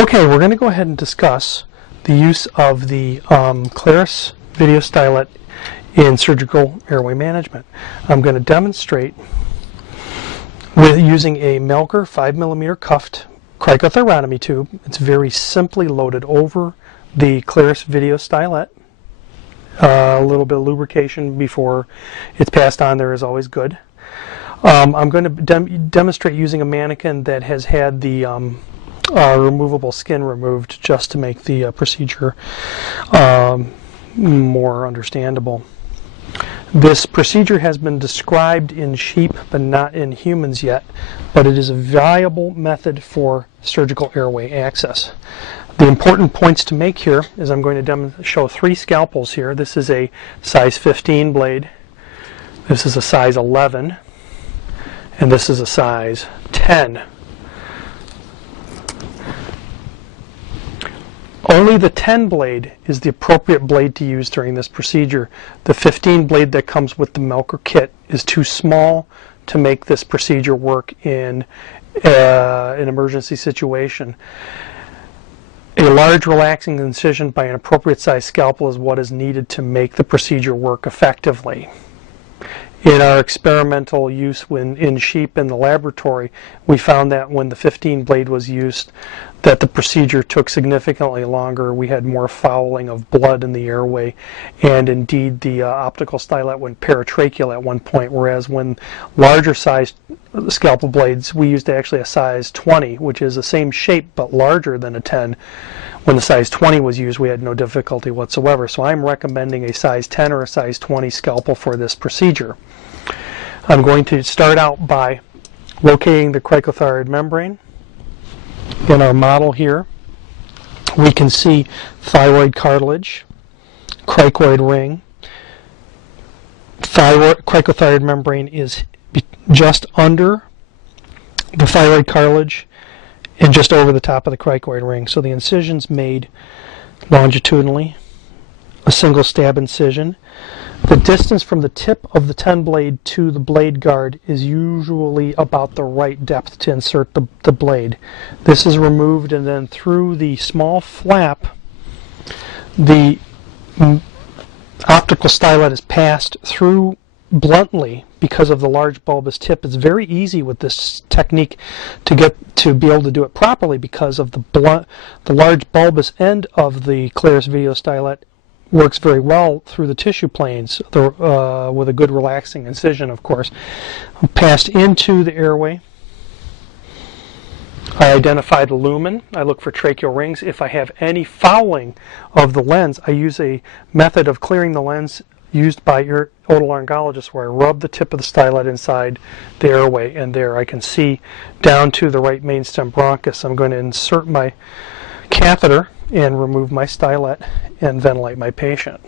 Okay, we're going to go ahead and discuss the use of the Claris video stylet in surgical airway management. I'm going to demonstrate with using a Melker 5mm cuffed cricothyrotomy tube. It's very simply loaded over the Claris video stylet. A little bit of lubrication before it's passed on there is always good. I'm going to demonstrate using a mannequin that has had the removable skin removed just to make the procedure more understandable. This procedure has been described in sheep but not in humans yet, but it is a viable method for surgical airway access. The important points to make here is I'm going to show three scalpels here. This is a size 15 blade, this is a size 11, and this is a size 10. Only the 10 blade is the appropriate blade to use during this procedure. The 15 blade that comes with the Melker kit is too small to make this procedure work in an emergency situation. A large relaxing incision by an appropriate size scalpel is what is needed to make the procedure work effectively. In our experimental use in sheep in the laboratory, we found that when the 15 blade was used, that the procedure took significantly longer. We had more fouling of blood in the airway, and indeed the optical stylet went paratracheal at one point, whereas when larger sized scalpel blades, we used actually a size 20, which is the same shape but larger than a 10. When the size 20 was used, we had no difficulty whatsoever. So I'm recommending a size 10 or a size 20 scalpel for this procedure. I'm going to start out by locating the cricothyroid membrane. In our model here, we can see thyroid cartilage, cricoid ring. Cricothyroid membrane is just under the thyroid cartilage and just over the top of the cricoid ring. So the incision's made longitudinally, a single stab incision. The distance from the tip of the 10 blade to the blade guard is usually about the right depth to insert the blade. This is removed, and then through the small flap, the optical stylet is passed through bluntly because of the large bulbous tip. It's very easy with this technique to be able to do it properly because of the large bulbous end of the Claris video stylet works very well through the tissue planes with a good relaxing incision, of course. Passed into the airway. I identify the lumen. I look for tracheal rings. If I have any fouling of the lens, I use a method of clearing the lens used by otolaryngologists where I rub the tip of the stylet inside the airway, and there I can see down to the right mainstem bronchus. I'm going to insert my catheter and remove my stylet and ventilate my patient.